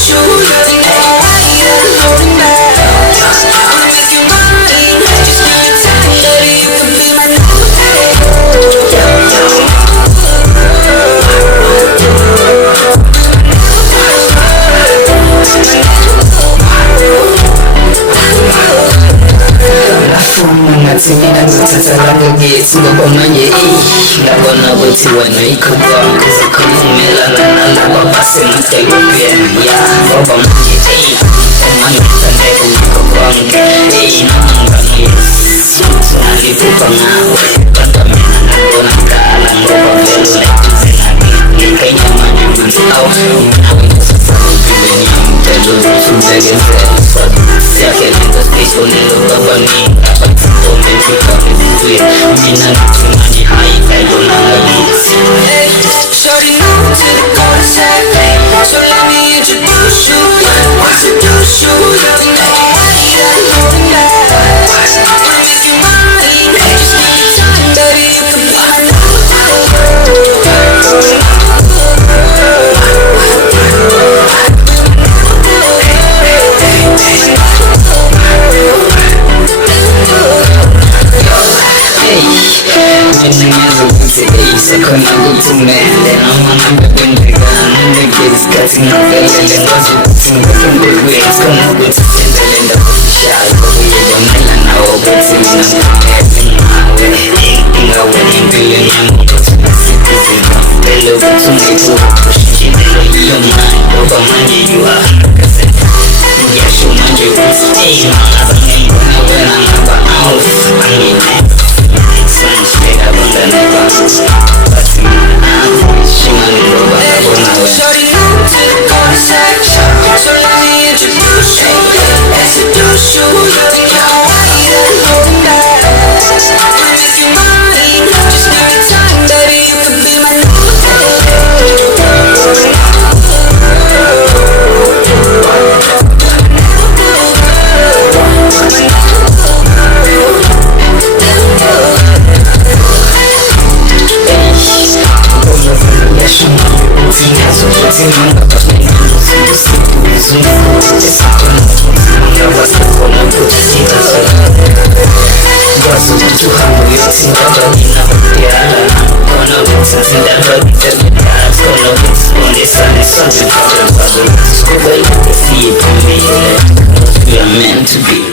show you the night. Holding back, wanna make you mine. Just give me time, baby, you can be my new Singina nguthatha ngithi ngobamanye ngabona ukuthi wena ikhubam kuzokhulumelana nalabo basemadolobheni ya ngoba manje manje ngithandeka ngikubam naliphupha ngawe kodwa mina ngabonakala ngoba vele ngikenya manje manzi Shorty new to the cul-de-sac, so let me introduce you. Introduce you, you're the night. Holding back, wanna make you mine. Just give me time, baby, you can be my new Sekhona kuthumele noma ngabe kwenzekani ngesikhathi ngavelele ngazi ukuthi ngifunde kwethu khona ukuthi senzele ndabasishayo ukuyibonela nawe ukuthi mina ngimele ngawe empilweni yami ukuthi ngasiphi izinto vele ukuthi ungekushishibelo yiyo manje ngoba manje you are 100%. Ngiyasho manje ukuthi ngabe ngibona wena ngaba out angine Shorty new to the cul-de-sac, so let me introduce you. Introduce you, you're the night. Holding back, wanna make you mine. Just give me time, baby, you can be my new We are meant to be.